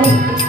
Oh.